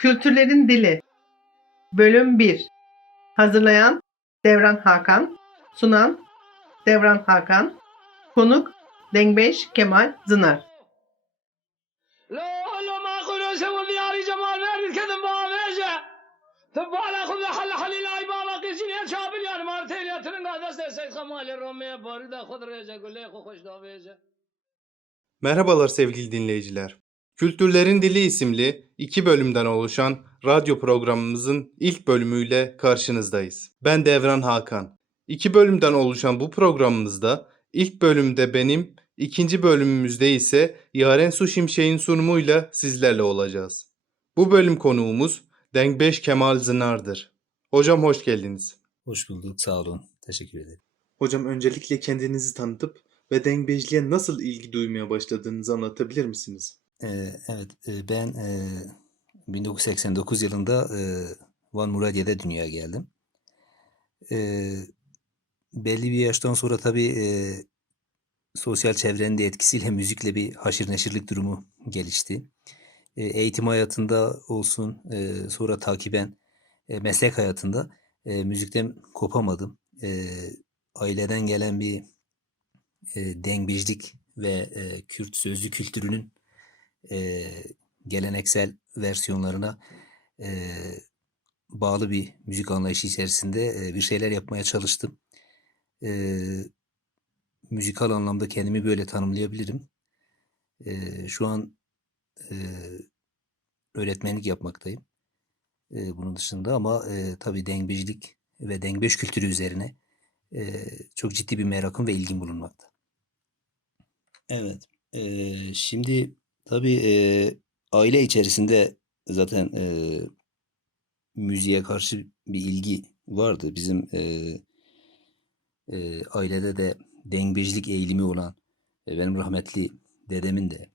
Kültürlerin Dili Bölüm 1 Hazırlayan Devran Hakan Sunan Devran Hakan Konuk Dengbeş Kemal Zınar لو ما أقول سوي دياري جمال غير الكذب بابيجا تبالا خذ حل حليل اي بابا قيسين يا شابل يعني مارتين يا ترنغا دست سيد خمال الرومية بارده خذ ريجا قول لي خوش دابيجا. Merhabalar sevgili dinleyiciler. Kültürlerin Dili isimli 2 bölümden oluşan radyo programımızın ilk bölümüyle karşınızdayız. Ben Devran Hakan. 2 bölümden oluşan bu programımızda ilk bölümde benim, ikinci bölümümüzde ise Yaren Su Şimşek'in sunumuyla sizlerle olacağız. Bu bölüm konuğumuz Dengbeş Kemal Zınar'dır. Hocam hoş geldiniz. Hoş bulduk, sağ olun. Teşekkür ederim. Hocam öncelikle kendinizi tanıtıp ve dengbejliğe nasıl ilgi duymaya başladığınızı anlatabilir misiniz? Evet, ben 1989 yılında Van Muradiye'de dünyaya geldim. Belli bir yaştan sonra tabii sosyal çevrenin de etkisiyle müzikle bir haşır neşirlik durumu gelişti. Eğitim hayatında olsun, sonra takiben meslek hayatında müzikten kopamadım. Aileden gelen bir dengbejlik ve Kürt sözlü kültürünün geleneksel versiyonlarına bağlı bir müzik anlayışı içerisinde bir şeyler yapmaya çalıştım. Müzikal anlamda kendimi böyle tanımlayabilirim. Şu an öğretmenlik yapmaktayım. Bunun dışında ama tabii dengbejlik ve dengbeş kültürü üzerine çok ciddi bir merakım ve ilgim bulunmakta. Evet, şimdi tabii aile içerisinde zaten müziğe karşı bir ilgi vardı. Bizim ailede de dengbejlik eğilimi olan benim rahmetli dedemin de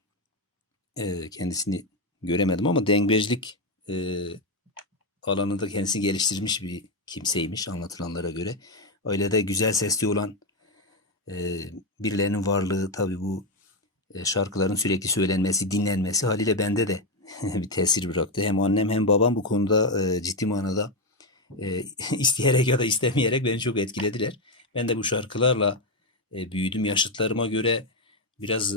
kendisini göremedim ama dengbejlik alanında kendisini geliştirmiş bir kimseymiş anlatılanlara göre. Ailede güzel sesli olan birilerinin varlığı tabii bu şarkıların sürekli söylenmesi, dinlenmesi haliyle bende de bir tesir bıraktı. Hem annem hem babam bu konuda ciddi manada isteyerek ya da istemeyerek beni çok etkilediler. Ben de bu şarkılarla büyüdüm. Yaşıtlarıma göre biraz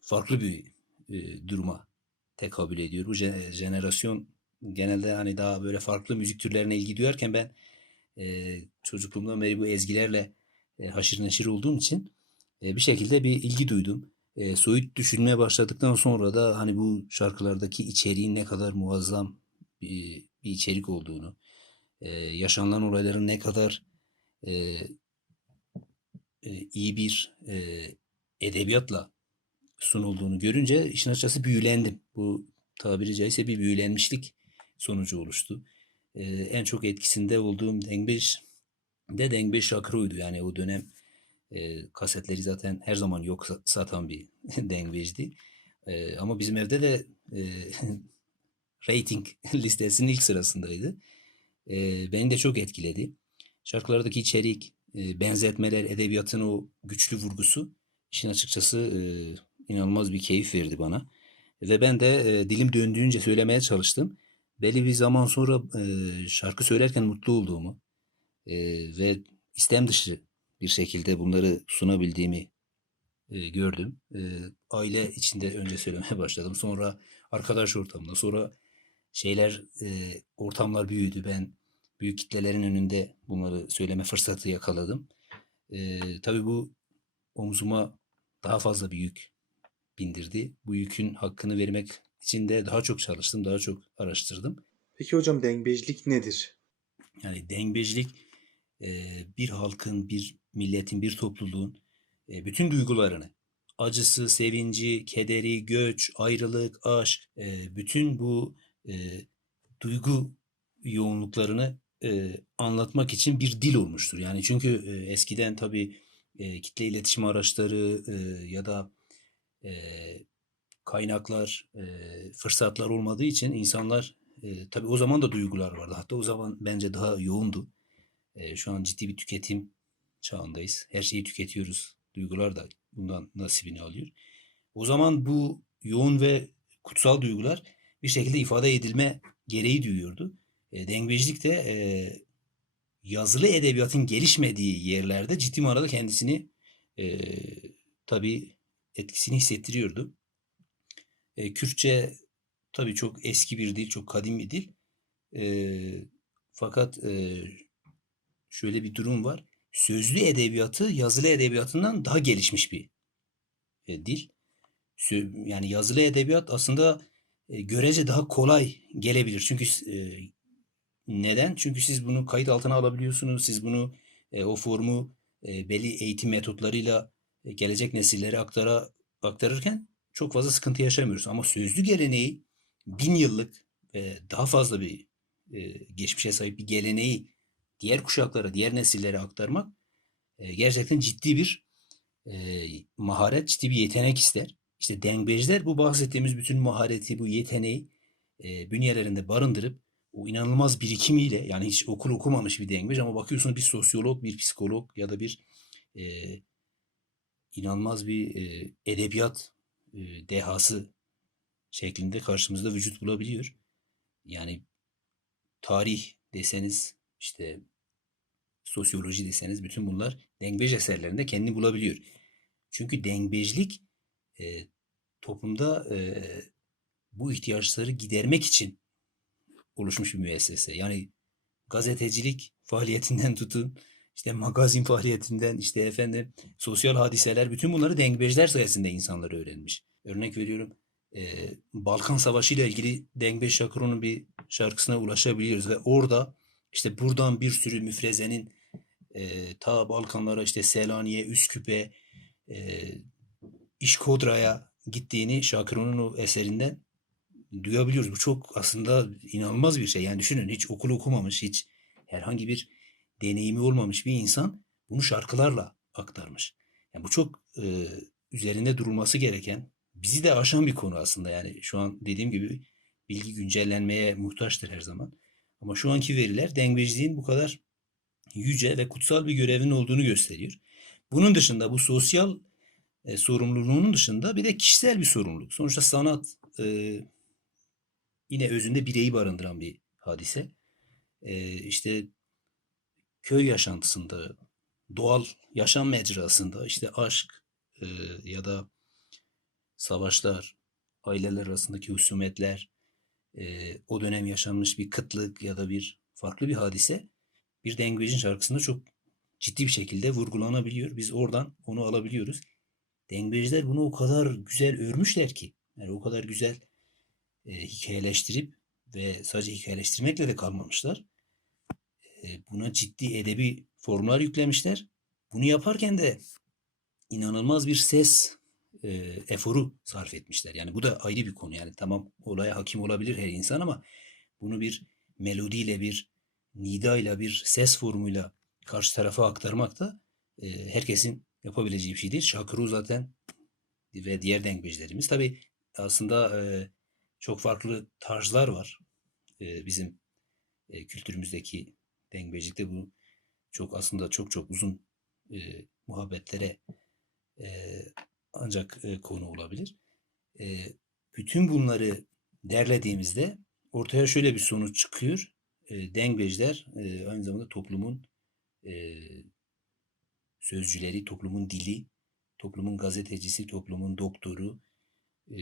farklı bir duruma tekabül ediyor. Bu jenerasyon genelde hani daha böyle farklı müzik türlerine ilgi duyarken ben çocukluğumdan beri bu ezgilerle haşır neşir olduğum için bir şekilde bir ilgi duydum. Soyut düşünmeye başladıktan sonra da hani bu şarkılardaki içeriğin ne kadar muazzam bir içerik olduğunu, yaşanılan olayların ne kadar iyi bir edebiyatla sunulduğunu görünce işin açıkçası büyülendim. Bu tabiri caizse bir büyülenmişlik sonucu oluştu. En çok etkisinde olduğum dengbeş de dengbeş şakroydu. Yani o dönem kasetleri zaten her zaman yok satan bir dengbejdi. Ama bizim evde de rating listesinin ilk sırasındaydı. Beni de çok etkiledi. Şarkılardaki içerik, benzetmeler, edebiyatın o güçlü vurgusu işin açıkçası inanılmaz bir keyif verdi bana. Ve ben de dilim döndüğünce söylemeye çalıştım. Belli bir zaman sonra şarkı söylerken mutlu olduğumu ve istem dışı bir şekilde bunları sunabildiğimi gördüm. Aile içinde önce söylemeye başladım. Sonra arkadaş ortamında, sonra ortamlar büyüdü. Ben büyük kitlelerin önünde bunları söyleme fırsatı yakaladım. Tabii bu omzuma daha fazla bir yük bindirdi. Bu yükün hakkını vermek için de daha çok çalıştım, daha çok araştırdım. Peki hocam dengbejlik nedir? Yani dengbejlik bir halkın, bir milletin, bir topluluğun bütün duygularını, acısı, sevinci, kederi, göç, ayrılık, aşk, bütün bu duygu yoğunluklarını anlatmak için bir dil olmuştur. Yani çünkü eskiden tabii kitle iletişim araçları ya da kaynaklar, fırsatlar olmadığı için insanlar tabii o zaman da duygular vardı. Hatta o zaman bence daha yoğundu. Şu an ciddi bir tüketim çağındayız. Her şeyi tüketiyoruz. Duygular da bundan nasibini alıyor. O zaman bu yoğun ve kutsal duygular bir şekilde ifade edilme gereği duyuyordu. Dengbejlik de yazılı edebiyatın gelişmediği yerlerde ciddi manada kendisini tabii etkisini hissettiriyordu. Kürtçe tabii çok eski bir dil, çok kadim bir dil. Fakat şöyle bir durum var. Sözlü edebiyatı yazılı edebiyatından daha gelişmiş bir dil. Yani yazılı edebiyat aslında görece daha kolay gelebilir. Çünkü neden? Çünkü siz bunu kayıt altına alabiliyorsunuz. Siz bunu o formu belli eğitim metotlarıyla gelecek nesillere aktarırken çok fazla sıkıntı yaşamıyoruz. Ama sözlü geleneği 1000 yıllık ve daha fazla bir geçmişe sahip bir geleneği diğer kuşaklara, diğer nesillere aktarmak gerçekten ciddi bir maharet, ciddi bir yetenek ister. İşte dengbejler bu bahsettiğimiz bütün mahareti, bu yeteneği bünyelerinde barındırıp o inanılmaz birikimiyle, yani hiç okul okumamış bir dengbej ama bakıyorsunuz bir sosyolog, bir psikolog ya da bir inanılmaz bir edebiyat dehası şeklinde karşımızda vücut bulabiliyor. Yani tarih deseniz, işte sosyoloji deseniz, bütün bunlar dengbej eserlerinde kendini bulabiliyor. Çünkü dengbejlik toplumda bu ihtiyaçları gidermek için oluşmuş bir müessese. Yani gazetecilik faaliyetinden tutun, işte magazin faaliyetinden, işte efendim sosyal hadiseler, bütün bunları dengbejler sayesinde insanlar öğrenmiş. Örnek veriyorum, Balkan Savaşı ile ilgili Dengbej Şakuro'nun bir şarkısına ulaşabiliyoruz ve orada işte buradan bir sürü müfrezenin ta Balkanlara, işte Selanik'e, Üsküp'e, İşkodra'ya gittiğini Şakuro'nun o eserinden duyabiliyoruz. Bu çok aslında inanılmaz bir şey. Yani düşünün, hiç okul okumamış, hiç herhangi bir deneyimi olmamış bir insan bunu şarkılarla aktarmış. Yani bu çok üzerinde durulması gereken, bizi de aşan bir konu aslında. Yani şu an dediğim gibi bilgi güncellenmeye muhtaçtır her zaman. Ama şu anki veriler dengbejliğin bu kadar yüce ve kutsal bir görevin olduğunu gösteriyor. Bunun dışında, bu sosyal sorumluluğunun dışında bir de kişisel bir sorumluluk. Sonuçta sanat yine özünde bireyi barındıran bir hadise. İşte köy yaşantısında, doğal yaşam mecrasında işte aşk ya da savaşlar, aileler arasındaki husumetler, o dönem yaşanmış bir kıtlık ya da bir farklı bir hadise bir dengbejin şarkısında çok ciddi bir şekilde vurgulanabiliyor. Biz oradan onu alabiliyoruz. Dengbejler bunu o kadar güzel örmüşler ki, yani o kadar güzel hikayeleştirip ve sadece hikayeleştirmekle de kalmamışlar. Buna ciddi edebi formlar yüklemişler. Bunu yaparken de inanılmaz bir ses eforu sarf etmişler. Yani bu da ayrı bir konu. Yani tamam, olaya hakim olabilir her insan ama bunu bir melodiyle, bir nidayla, bir ses formuyla karşı tarafa aktarmak da herkesin yapabileceği bir şey değil. Şakırı zaten ve diğer dengbejlerimiz. Tabii aslında çok farklı tarzlar var. Bizim kültürümüzdeki dengbejlikte bu çok aslında çok uzun muhabbetlere ancak konu olabilir. Bütün bunları derlediğimizde ortaya şöyle bir sonuç çıkıyor. Dengbejler aynı zamanda toplumun sözcüleri, toplumun dili, toplumun gazetecisi, toplumun doktoru,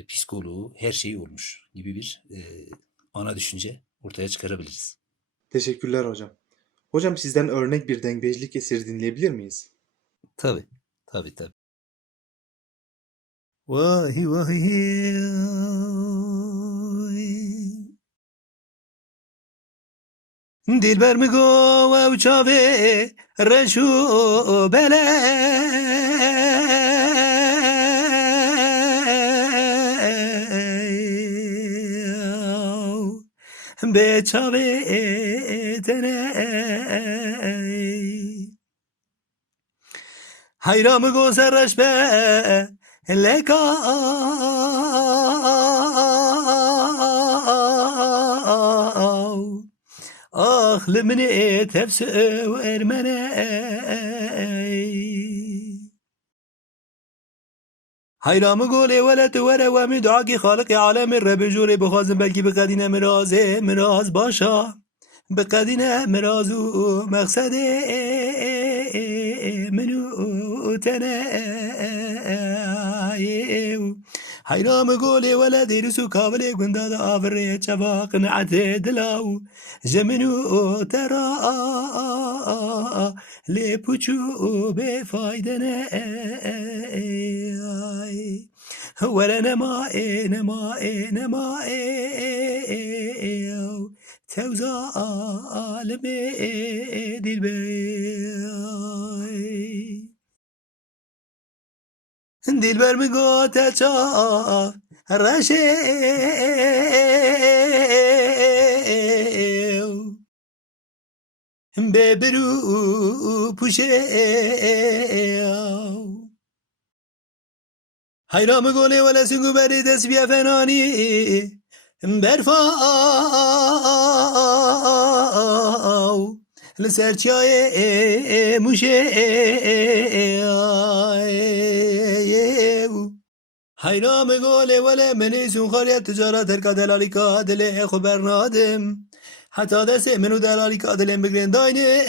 psikoloğu, her şeyi olmuş gibi bir ana düşünce ortaya çıkarabiliriz. Teşekkürler hocam. Hocam sizden örnek bir dengbejlik eseri dinleyebilir miyiz? Tabii. Vay vay Dilber mi go çave reşu bele be çave tene hayramı go serreş be leka ahlımını tefsir ermene حیرام گله ولت وره و می دعا که خالق عالم رب جوره بخوازم بلکه به قدینه مراز باشا به قدینه مرازو مقصد منو تنه حیرام گله ولت رسو کابله گنداد آوره چواق نعت دلاو جمنو ترا لپوچو به فایدنه ولا نما توزا عالمي دلبر میگوت چا رشه ببرو پوشه حیرام گله ولا سنگو بری دست بیا فنانی برفاو لسرچای موشه حیرام گله ولا منیسون خالیت تجارت هرکا دلالی که دله خبر نادم حتی دست منو دلالی که دلم بگرین داینه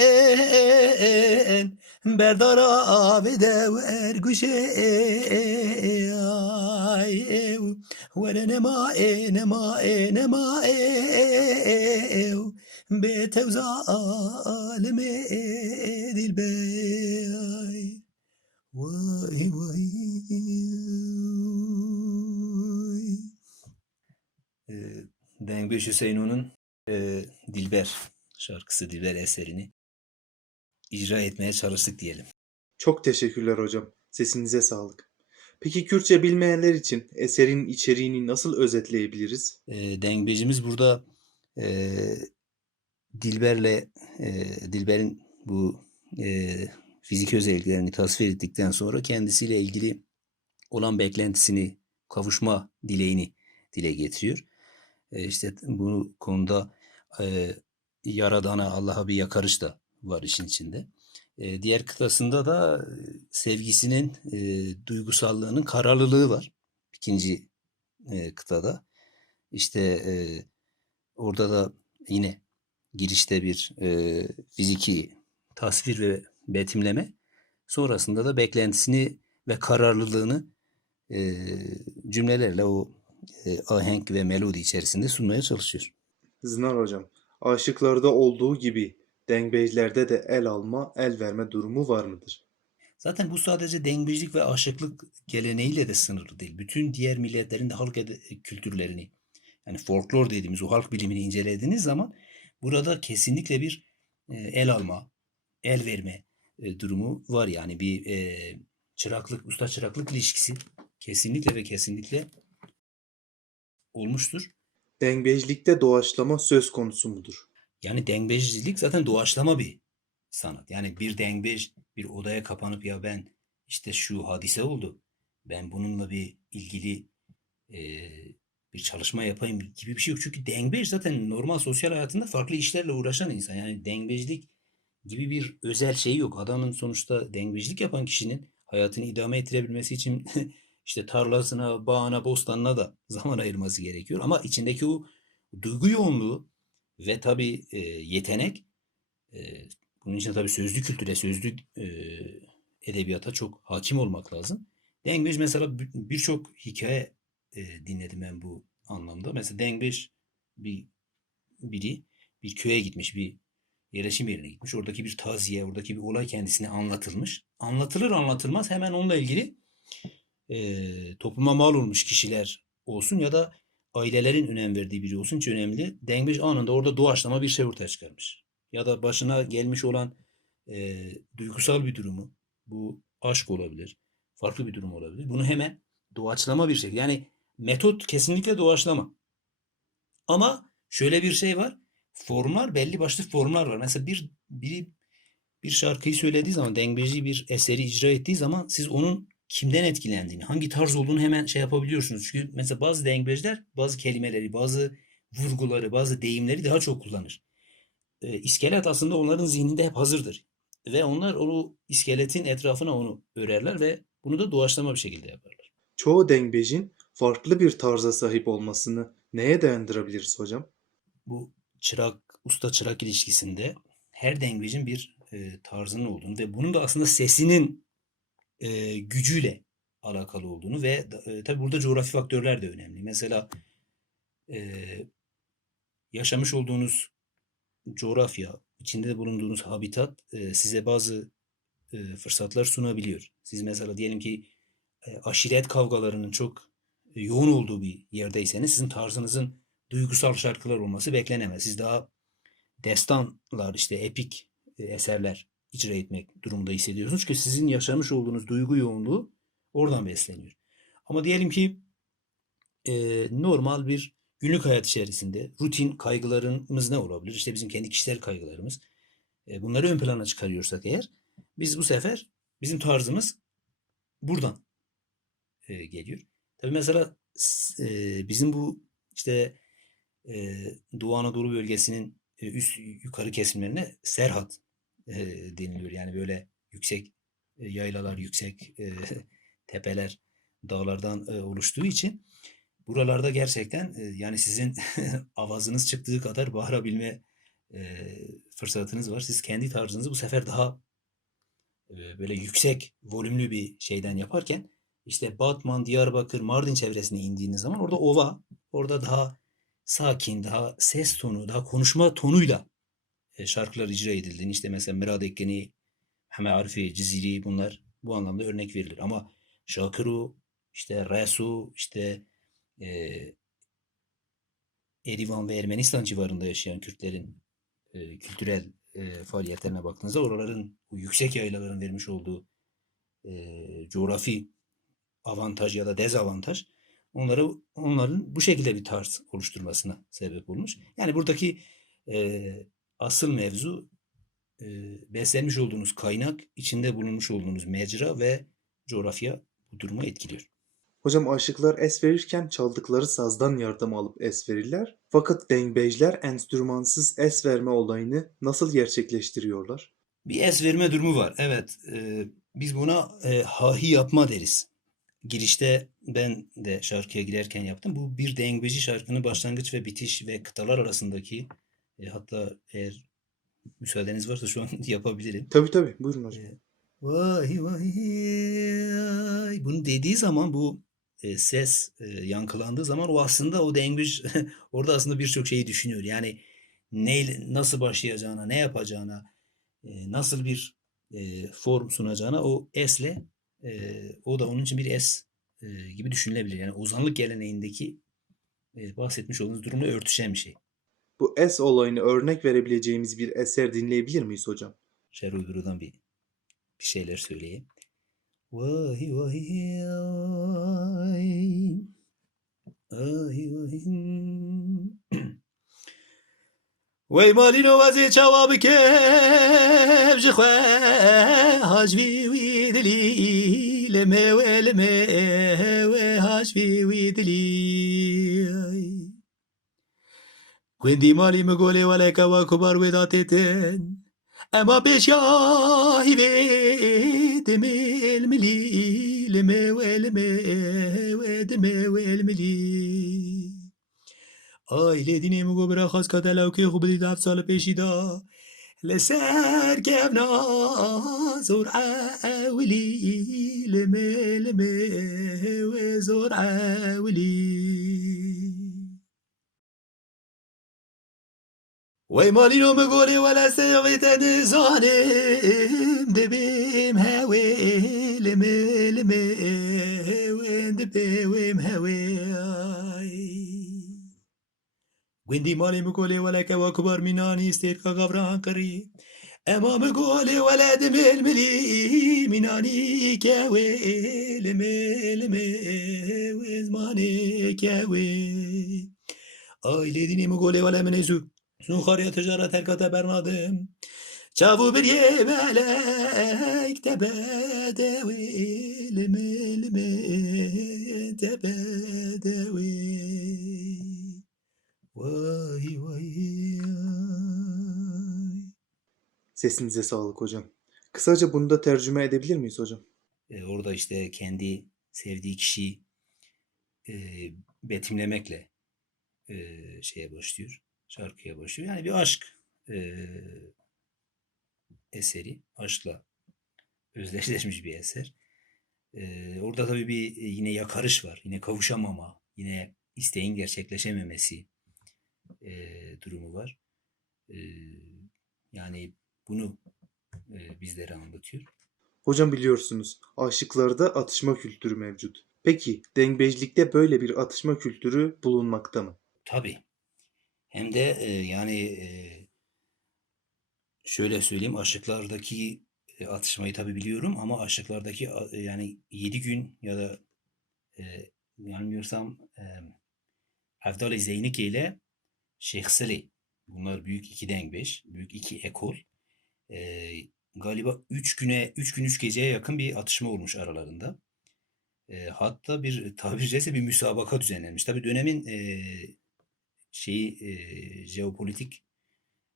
بردارا آویده و ارگوشه وره نما به توزا عالم دل بای وای وای Dengbeş Hüseyin'in Dilber şarkısı, Dilber eserini icra etmeye çalıştık diyelim. Çok teşekkürler hocam. Sesinize sağlık. Peki Kürtçe bilmeyenler için eserin içeriğini nasıl özetleyebiliriz? Dengbejimiz burada Dilber'in bu fizik özelliklerini tasvir ettikten sonra kendisiyle ilgili olan beklentisini, kavuşma dileğini dile getiriyor. İşte bu konuda Yaradan'a, Allah'a bir yakarış da var işin içinde. Diğer kıtasında da sevgisinin, duygusallığının kararlılığı var. İkinci kıtada. İşte orada da yine girişte bir fiziki tasvir ve betimleme. Sonrasında da beklentisini ve kararlılığını cümlelerle o ahenk ve melodi içerisinde sunmaya çalışıyor. Zınar hocam, aşıklarda olduğu gibi dengbejlerde de el alma, el verme durumu var mıdır? Zaten bu sadece dengbejlik ve aşıklık geleneğiyle de sınırlı değil. Bütün diğer milletlerin de halk kültürlerini, yani folklor dediğimiz o halk bilimini incelediğiniz zaman burada kesinlikle bir el alma, el verme durumu var. Yani bir çıraklık, usta çıraklık ilişkisi kesinlikle ve kesinlikle olmuştur. Dengbejlikte doğaçlama söz konusu mudur? Yani dengbejcilik zaten doğaçlama bir sanat. Yani bir dengbej bir odaya kapanıp ya ben işte şu hadise oldu, ben bununla bir ilgili bir çalışma yapayım gibi bir şey yok. Çünkü dengbej zaten normal sosyal hayatında farklı işlerle uğraşan insan. Yani dengbejlik gibi bir özel şey yok. Adamın sonuçta dengbejlik yapan kişinin hayatını idame ettirebilmesi için işte tarlasına, bağına, bostanına da zaman ayırması gerekiyor. Ama içindeki o duygu yoğunluğu ve tabii yetenek, bunun için tabii sözlü kültüre, sözlü edebiyata çok hakim olmak lazım. Dengbej mesela birçok hikaye dinledim ben bu anlamda. Mesela Dengbej biri bir köye gitmiş, bir yerleşim yerine gitmiş. Oradaki bir taziye, oradaki bir olay kendisine anlatılmış. Anlatılır anlatılmaz hemen onunla ilgili topluma mal olmuş kişiler olsun ya da ailelerin önem verdiği biri olsun hiç önemli. Dengbej anında orada doğaçlama bir şey ortaya çıkarmış. Ya da başına gelmiş olan duygusal bir durumu, bu aşk olabilir, farklı bir durum olabilir. Bunu hemen doğaçlama bir şekilde, yani metot kesinlikle doğaçlama. Ama şöyle bir şey var, formlar, belli başlı formlar var. Mesela biri bir şarkıyı söylediği zaman, dengbejci bir eseri icra ettiği zaman siz onun kimden etkilendiğini, hangi tarz olduğunu hemen şey yapabiliyorsunuz. Çünkü mesela bazı dengbejler bazı kelimeleri, bazı vurguları, bazı deyimleri daha çok kullanır. İskelet aslında onların zihninde hep hazırdır. Ve onlar onu iskeletin etrafına onu örerler ve bunu da doğaçlama bir şekilde yaparlar. Çoğu dengbejin farklı bir tarza sahip olmasını neye dayandırabiliriz hocam? Bu usta çırak ilişkisinde her dengbejin bir tarzının olduğunu ve bunun da aslında sesinin gücüyle alakalı olduğunu ve tabii burada coğrafi faktörler de önemli. Mesela e, yaşamış olduğunuz coğrafya, içinde de bulunduğunuz habitat size bazı fırsatlar sunabiliyor. Siz mesela diyelim ki aşiret kavgalarının çok yoğun olduğu bir yerdeyseniz sizin tarzınızın duygusal şarkılar olması beklenemez. Siz daha destanlar, işte epik eserler icra etmek durumunda hissediyorsunuz. Çünkü sizin yaşamış olduğunuz duygu yoğunluğu oradan besleniyor. Ama diyelim ki normal bir günlük hayat içerisinde rutin kaygılarımız ne olabilir? İşte bizim kendi kişisel kaygılarımız. Bunları ön plana çıkarıyorsak eğer biz bu sefer bizim tarzımız buradan geliyor. Tabii mesela bizim bu işte Doğu Anadolu bölgesinin üst yukarı kesimlerine serhat deniliyor. Yani böyle yüksek yaylalar, yüksek tepeler, dağlardan oluştuğu için buralarda gerçekten yani sizin avazınız çıktığı kadar bağırabilme fırsatınız var. Siz kendi tarzınızı bu sefer daha böyle yüksek volümlü bir şeyden yaparken işte Batman, Diyarbakır, Mardin çevresine indiğiniz zaman orada ova, orada daha sakin, daha ses tonu, daha konuşma tonuyla şarkılar icra edildiğini, işte mesela Mırad Ekkeni, Hame Arifi, Cizili, bunlar bu anlamda örnek verilir. Ama Şakır'u, işte Resu, işte e, Erivan ve Ermenistan civarında yaşayan Kürtlerin kültürel faaliyetlerine baktığınızda oraların bu yüksek yaylaların vermiş olduğu coğrafi avantaj ya da dezavantaj onların bu şekilde bir tarz oluşturmasına sebep olmuş. Yani buradaki asıl mevzu beslenmiş olduğunuz kaynak, içinde bulunmuş olduğunuz mecra ve coğrafya bu durumu etkiliyor. Hocam aşıklar es verirken çaldıkları sazdan yardım alıp es verirler. Fakat dengbejler enstrümansız es verme olayını nasıl gerçekleştiriyorlar? Bir es verme durumu var. Evet, biz buna hahi yapma deriz. Girişte ben de şarkıya girerken yaptım. Bu bir dengbeci şarkının başlangıç ve bitiş ve kıtalar arasındaki hatta eğer müsaadeniz varsa şu an yapabilirim. Tabii tabii, buyurun hocam. Vay vay bunu dediği zaman bu ses yankılandığı zaman o aslında o dengüç orada aslında birçok şeyi düşünüyor. Yani nasıl başlayacağına, ne yapacağına, nasıl bir form sunacağına o esle o da onun için bir es gibi düşünülebilir. Yani ozanlık geleneğindeki bahsetmiş olduğunuz durumla örtüşen bir şey. Bu es olayını örnek verebileceğimiz bir eser dinleyebilir miyiz hocam? Şer Uyguru'dan bir şeyler söyleyeyim. Vay vay ay ay وی مالینو وزی چواب کف جخوا هاجوی وی دلی لمه هاجوی وی دلی گویندی مالی مگولی ولی کوا کبار وداتتن اما بشاهی وی دمل ملی لمه دمل آیله دینه مگو برا خواست که دلو که خوب دید 7 سال پیشیدا لسر کفنا زور عولی لمه و زور عولی وی مالینو مگولی ولا سیغیت نزانم دبیم هاوی لمه و دبیم هاوی گویندی مالی مگولی ولا کوا کبار مینانی استیر که غبران کری اما مگولی ولا دمل ملی مینانی کاوی لمه و زمانی کاوی آیلی دینی مگولی ولا منزو سون خاریا تجارت هرکata برنادم چاوو bir melek tebedevi lime tebedevi vay vay Sesinize sağlık hocam. Kısaca bunu da tercüme edebilir miyiz hocam? orada işte kendi sevdiği kişiyi betimlemekle şeye başlıyor, şarkıya başlıyor. Yani bir aşk eseri, aşkla özdeşleşmiş bir eser. Orada tabii bir yine yakarış var, yine kavuşamama, yine isteğin gerçekleşememesi durumu var. E, Yani bunu bizlere anlatıyor. Hocam biliyorsunuz aşıklarda atışma kültürü mevcut. Peki dengbejlikte böyle bir atışma kültürü bulunmakta mı? Tabii. Hem de yani şöyle söyleyeyim, aşıklardaki atışmayı tabii biliyorum ama aşıklardaki yani 7 gün ya da yanılmıyorsam Avdal-ı Zeyniki ile Şeyh Seli. Bunlar büyük iki dengbeş, büyük iki ekol. E, Galiba 3 gün 3 geceye yakın bir atışma olmuş aralarında. Hatta bir tabiri caizse bir müsabaka düzenlenmiş. Tabii dönemin jeopolitik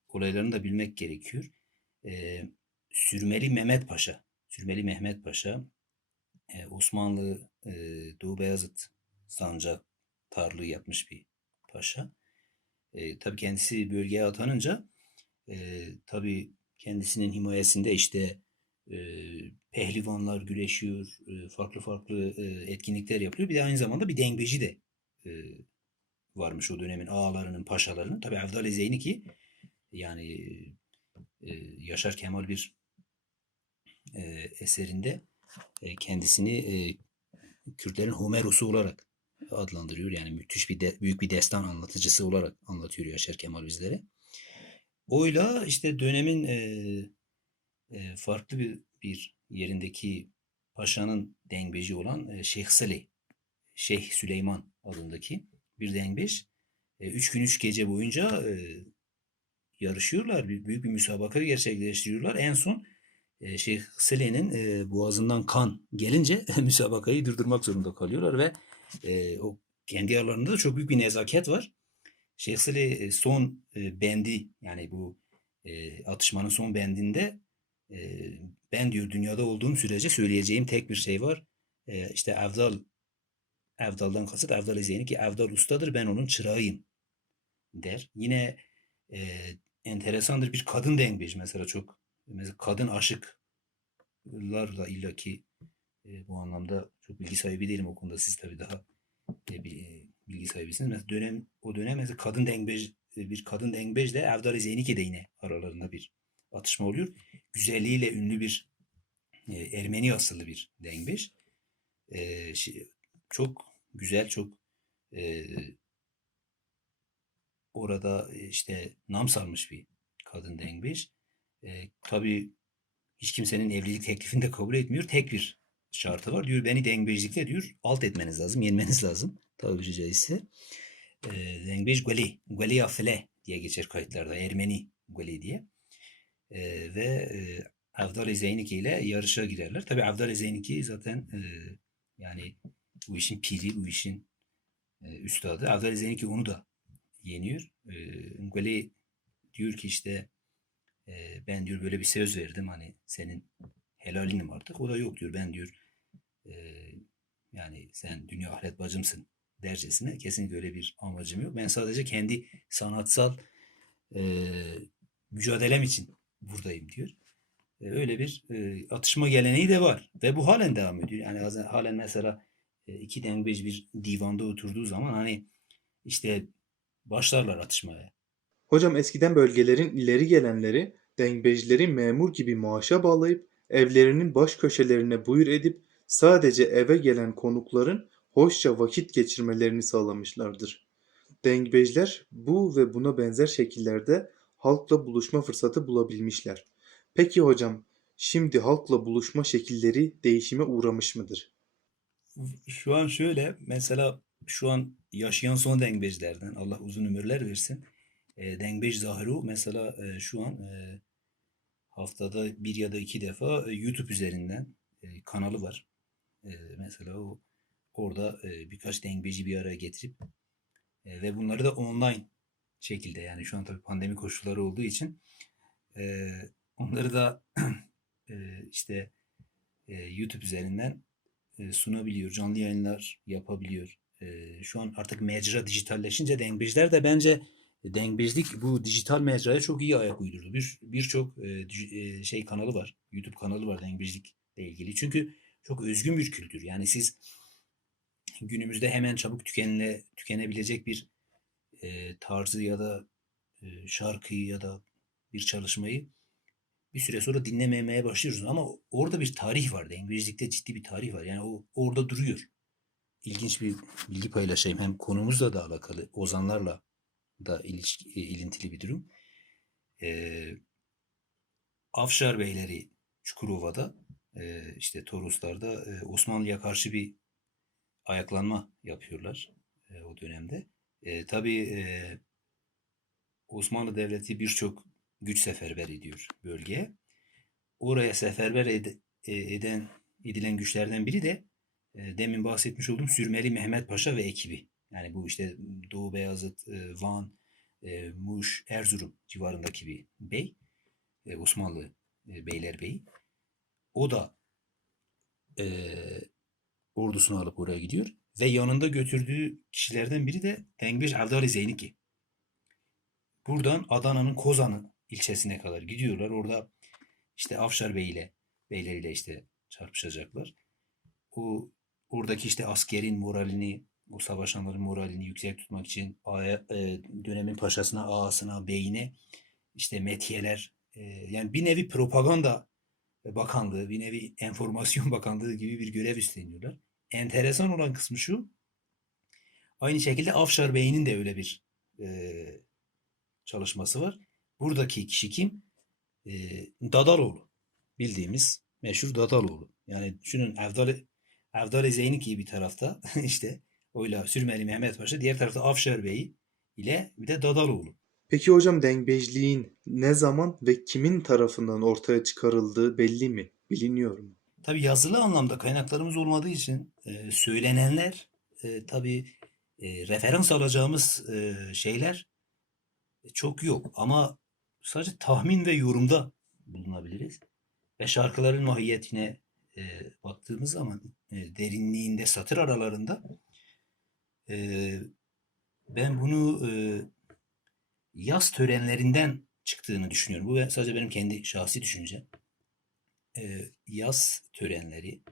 olaylarını da bilmek gerekiyor. Sürmeli Mehmet Paşa, Sürmeli Mehmet Paşa, Osmanlı Doğu Beyazıt sancaktarlığı yapmış bir paşa. Tabii kendisi bölgeye atanınca tabii kendisinin himayesinde işte e, pehlivanlar güreşiyor, farklı farklı etkinlikler yapılıyor. Bir de aynı zamanda bir dengeci de e, varmış o dönemin ağalarının, paşalarının. Tabii Avdal-ı Zeyniki yani Yaşar Kemal bir eserinde kendisini Kürtlerin Homeros'u olarak adlandırıyor. Yani müthiş büyük bir destan anlatıcısı olarak anlatıyor Yaşar Kemal bizlere. Oyla işte dönemin farklı bir yerindeki paşanın dengbeci olan Şeyh Salih, Şeyh Süleyman adındaki bir dengbeş. 3 gün 3 gece boyunca yarışıyorlar. Büyük bir müsabaka gerçekleştiriyorlar. En son Şeyh Salih'in boğazından kan gelince müsabakayı durdurmak zorunda kalıyorlar ve o kendi aralarında da çok büyük bir nezaket var. Şeyh Salih son bendi yani bu atışmanın son bendinde ben diyor dünyada olduğum sürece söyleyeceğim tek bir şey var. İşte Evdal'dan kasıt Evdal-ı Zeyni ki Evdal ustadır ben onun çırağıyım der. Yine e, enteresandır bir kadın dengbeş mesela çok mesela kadın aşıklarla illaki bu anlamda çok bilgi sahibi değilim o konuda siz tabii daha bilgi sahibisiniz. Mesela o dönem mesela bir kadın dengbejle Evdal-ı Zeyniki de yine aralarında bir atışma oluyor. Güzelliğiyle ünlü bir Ermeni asıllı bir dengbeş. Çok güzel, çok e, orada işte nam salmış bir kadın dengbeş. Tabii hiç kimsenin evlilik teklifini de kabul etmiyor. Tek bir şartı var. Diyor beni dengbejlikle diyor alt etmeniz lazım, yenmeniz lazım. Tabiri caizse. Dengbej Gweli, Gweli Afile diye geçer kayıtlarda. Ermeni Gweli diye. Ve Avdal-ı Zeyniki ile yarışa girerler. Tabii Avdal-ı Zeyniki zaten yani bu işin piri, bu işin üstadı. Avdal-ı Zeyniki onu da yeniyor. Gweli diyor ki işte ben diyor böyle bir söz verdim hani senin helalinim artık. O da yok diyor ben diyor e, yani sen dünya ahiret bacımsın dercesine kesinlikle öyle bir amacım yok. Ben sadece kendi sanatsal e, mücadelem için buradayım diyor. Öyle bir atışma geleneği de var ve bu halen devam ediyor. Yani halen mesela iki dengbeş bir divanda oturduğu zaman hani işte başlarlar atışmaya. Hocam eskiden bölgelerin ileri gelenleri dengbejleri memur gibi maaşa bağlayıp evlerinin baş köşelerine buyur edip sadece eve gelen konukların hoşça vakit geçirmelerini sağlamışlardır. Dengbejler bu ve buna benzer şekillerde halkla buluşma fırsatı bulabilmişler. Peki hocam, şimdi halkla buluşma şekilleri değişime uğramış mıdır? Şu an şöyle mesela şu an yaşayan son dengbejlerden Allah uzun ömürler versin. Dengbej Zahru mesela şu an haftada bir ya da iki defa YouTube üzerinden kanalı var. Mesela orada birkaç dengbeji bir araya getirip ve bunları da online şekilde yani şu an tabii pandemi koşulları olduğu için e, onları da işte YouTube üzerinden sunabiliyor, canlı yayınlar yapabiliyor. Şu an artık mecra dijitalleşince dengbejler de bence dengbejlik bu dijital mecraya çok iyi ayak uydurdu. Birçok şey kanalı var. YouTube kanalı var dengbejlikle ilgili. Çünkü çok özgün bir kültür. Yani siz günümüzde hemen çabuk tükenebilecek bir tarzı ya da şarkıyı ya da bir çalışmayı bir süre sonra dinlememeye başlıyoruz. Ama orada bir tarih var. Dengbejlikte ciddi bir tarih var. Yani o orada duruyor. İlginç bir bilgi paylaşayım. Hem konumuzla da alakalı, ozanlarla da ilintili bir durum. Afşar Beyleri Çukurova'da, işte Toroslar'da Osmanlı'ya karşı bir ayaklanma yapıyorlar o dönemde. Tabii Osmanlı Devleti birçok güç seferber ediyor bölgeye. Oraya seferber edilen güçlerden biri de demin bahsetmiş olduğum Sürmeli Mehmet Paşa ve ekibi. Yani bu işte Doğu Beyazıt, Van, Muş, Erzurum civarındaki bir bey. Osmanlı Beylerbeyi. O da ordusunu alıp oraya gidiyor. Ve yanında götürdüğü kişilerden biri de Dengbej Avdali Zeyniki. Buradan Adana'nın Kozanı ilçesine kadar gidiyorlar. Orada işte Afşar beyleriyle işte çarpışacaklar. Oradaki işte askerin moralini, o savaşanların moralini yüksek tutmak için dönemin paşasına, ağasına, beyine işte metiyeler, yani bir nevi propaganda bakanlığı, bir nevi enformasyon bakanlığı gibi bir görev üstleniyorlar. Enteresan olan kısmı şu, aynı şekilde Afşar Bey'in de öyle bir çalışması var. Buradaki kişi kim? Dadaloğlu. Bildiğimiz meşhur Dadaloğlu. Yani şunun Avdali Zeyniki bir tarafta işte öyle Sürmeli Mehmet Paşa, diğer tarafta Afşar Bey ile bir de Dadaloğlu. Peki hocam dengbejliğin ne zaman ve kimin tarafından ortaya çıkarıldığı belli mi? Biliniyor mu? Tabii yazılı anlamda kaynaklarımız olmadığı için söylenenler, tabii referans alacağımız şeyler çok yok. Ama sadece tahmin ve yorumda bulunabiliriz. Ve şarkıların mahiyetine baktığımız zaman derinliğinde, satır aralarında ben bunu yaz törenlerinden çıktığını düşünüyorum. Bu sadece benim kendi şahsi düşüncem. Yaz törenleri,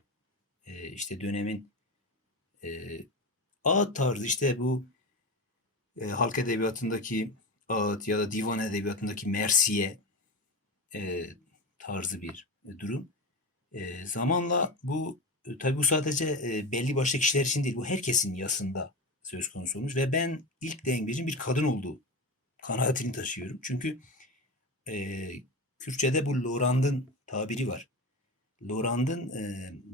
işte dönemin ağıt tarzı, işte bu halk edebiyatındaki ağıt ya da divan edebiyatındaki mersiye tarzı bir durum. Zamanla bu tabii bu sadece belli başlı kişiler için değil, bu herkesin yasında söz konusu olmuş ve ben ilk dengbejin bir kadın olduğu kanaatini taşıyorum. Çünkü Kürtçe'de bu Lorand'ın tabiri var. Lorand'ın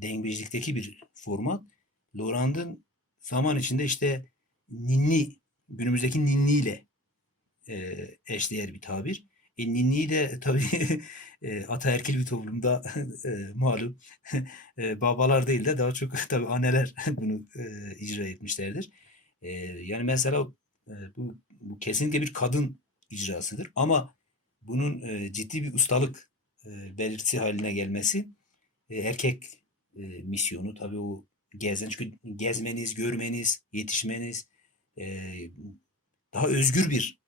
dengbejlikteki bir format. Lorand'ın zaman içinde işte ninni, günümüzdeki ninniyle eşdeğer bir tabir. Ninniyi de tabii ataerkil bir toplumda malum babalar değil de daha çok tabii anneler bunu icra etmişlerdir. Yani mesela bu kesinlikle bir kadın icrasıdır. Ama bunun ciddi bir ustalık belirtisi haline gelmesi erkek misyonu. Tabii o çünkü gezmeniz, görmeniz, yetişmeniz, daha özgür bir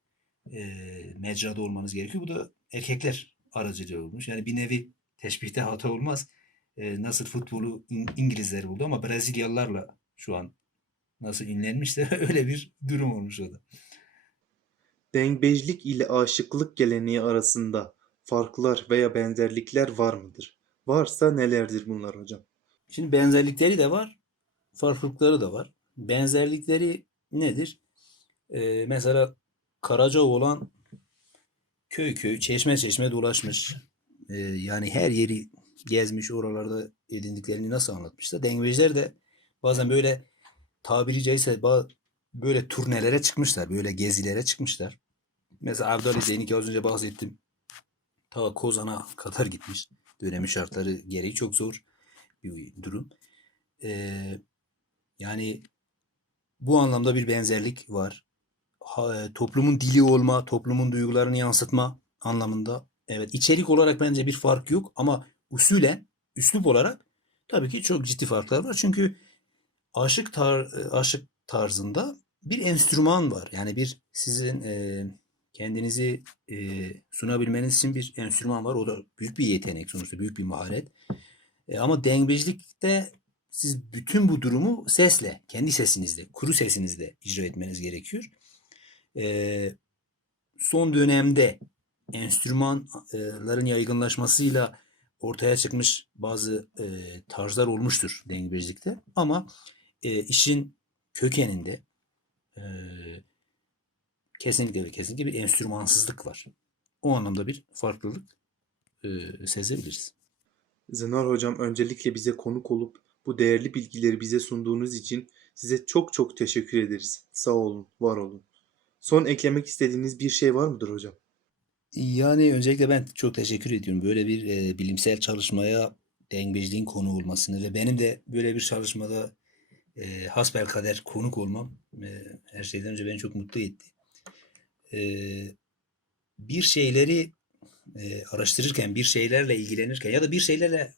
mecrada olmanız gerekiyor. Bu da erkekler aracılığıyla olmuş. Yani bir nevi teşbihte hata olmaz. Nasıl futbolu İngilizler buldu ama Brezilyalılarla şu an nasıl ünlenmişse öyle bir durum olmuş o da. Dengbejlik ile aşıklık geleneği arasında farklar veya benzerlikler var mıdır? Varsa nelerdir bunlar hocam? Şimdi benzerlikleri de var, farklılıkları da var. Benzerlikleri nedir? Mesela Karacaoğlan köy köy, çeşme çeşme dolaşmış. Yani her yeri gezmiş, oralarda edindiklerini nasıl anlatmışsa. Dengbejler de bazen böyle tabiri caizse böyle turnelere çıkmışlar, böyle gezilere çıkmışlar. Mesela Avdali Zeyniki az önce bahsettim. Ta Kozan'a kadar gitmiş. Dönemin şartları gereği çok zor bir durum. Yani bu anlamda bir benzerlik var. Toplumun dili olma, toplumun duygularını yansıtma anlamında. Evet, içerik olarak bence bir fark yok ama usulen, üslup olarak tabii ki çok ciddi farklar var. Çünkü aşık tarzında bir enstrüman var. Yani bir sizin kendinizi sunabilmeniz için bir enstrüman var. O da büyük bir yetenek sonuçta, büyük bir maharet. Ama dengbejlikte siz bütün bu durumu sesle, kendi sesinizle, kuru sesinizle icra etmeniz gerekiyor. Son dönemde enstrümanların yaygınlaşmasıyla ortaya çıkmış bazı tarzlar olmuştur dengbejlikte. Ama işin kökeninde kesinlikle ve kesinlikle bir enstrümansızlık var. O anlamda bir farklılık sezebiliriz. Zınar hocam, öncelikle bize konuk olup bu değerli bilgileri bize sunduğunuz için size çok çok teşekkür ederiz. Sağ olun, var olun. Son eklemek istediğiniz bir şey var mıdır hocam? Yani öncelikle ben çok teşekkür ediyorum. Böyle bir bilimsel çalışmaya dengbejliğin konu olmasını ve benim de böyle bir çalışmada hasbelkader konuk olmam her şeyden önce beni çok mutlu etti. Bir şeyleri araştırırken, bir şeylerle ilgilenirken ya da bir şeylerle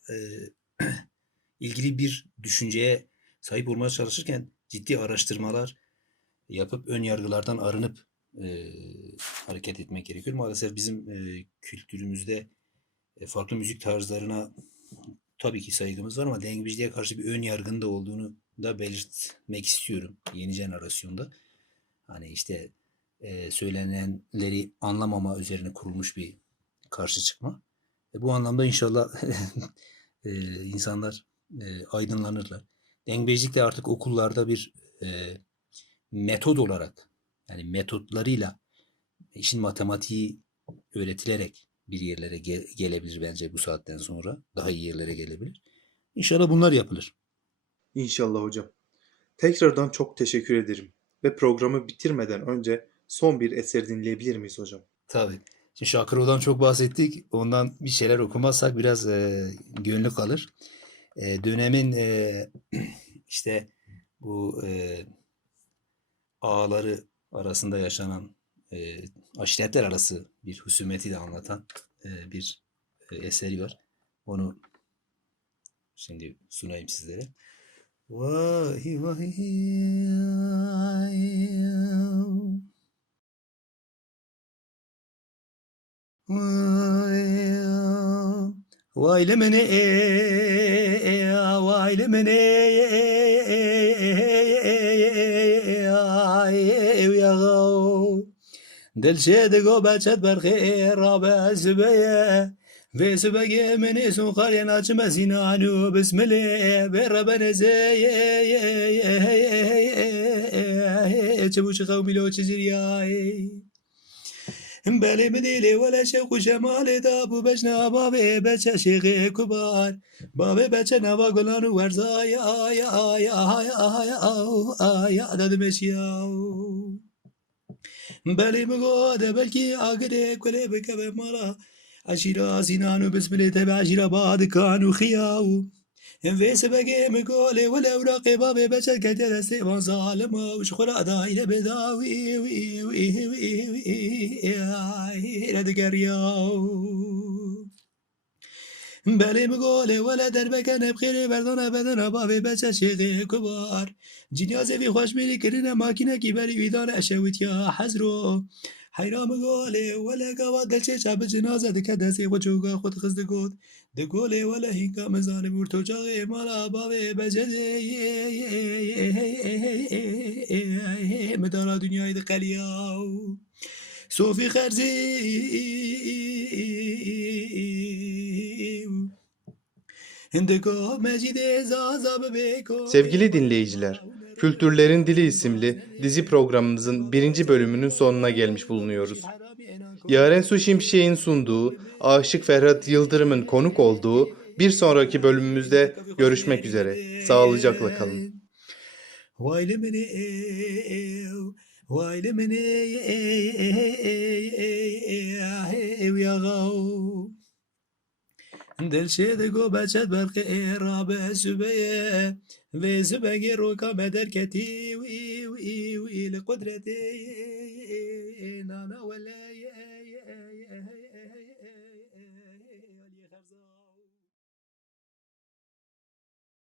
ilgili bir düşünceye sahip olmaya çalışırken ciddi araştırmalar yapıp ön yargılardan arınıp hareket etmek gerekiyor. Maalesef bizim kültürümüzde farklı müzik tarzlarına tabii ki saygımız var ama dengbejliğe karşı bir ön yargının da olduğunu da belirtmek istiyorum yeni jenerasyonda. Hani işte söylenenleri anlamama üzerine kurulmuş bir karşı çıkma. Bu anlamda inşallah insanlar aydınlanırlar. Dengbejlik de artık okullarda bir metod olarak, yani metotlarıyla işin matematiği öğretilerek bir yerlere gelebilir bence bu saatten sonra. Daha iyi yerlere gelebilir. İnşallah bunlar yapılır. İnşallah hocam. Tekrardan çok teşekkür ederim. Ve programı bitirmeden önce son bir eser dinleyebilir miyiz hocam? Tabii. Şimdi Şakıro'dan çok bahsettik. Ondan bir şeyler okumazsak biraz gönlü kalır. Dönemin işte bu ağaları arasında yaşanan aşiretler arası bir husumeti de anlatan bir eseri var. Onu şimdi sunayım sizlere. Vay vay vay lemene vay lemene دل شد گو بچت برخی رابع زبیه و زبگه من اسم خالی ناچم زینانو بسم الله بربن زیه چبوش قومی لو چزیریای بله مدلی ولا شوق جمال دابو بجنا بابه بچه شیخ کبار بابه بچه نوا گلان و ورزای آی آی آی آی آی داد مشیاو بله مگوده بلکی آگره کله بکبه مالا عشیرا زینانو بسم الله تبع عشیرا باد کانو خیاو ویس بگه مگوله ولا اوراق بابه بچه کده دسته وان ظالمه وش خورا دایره بداوی وی وی وی وی ردگریاو بله مگوله ولا دربکه نبخیره بردانه بدنه بابه بچه شیخه کبار جنیازه وی خوش میری کرنه ماکینه کی بری ویدانه اشویت یا حزرو حیرام گوله ولا قواد دلچه شب جنازه دکه دسته و چوگا خود خزده گود دگوله ولا هنگا مزانه بور تو جاغه مالا بابه بجده مدارا dünyayı da قلیاو صوفی خرزی Sevgili dinleyiciler, Kültürlerin Dili isimli dizi programımızın birinci bölümünün sonuna gelmiş bulunuyoruz. Yaren Su Şimşek'in sunduğu, Aşık Ferhat Yıldırım'ın konuk olduğu bir sonraki bölümümüzde görüşmek üzere. Sağlıcakla kalın. Vay lemene vay lemene yagav دل شد گو بچت برق راب سبیه و زبگی رو کام در کتی وی وی وی لقدرتی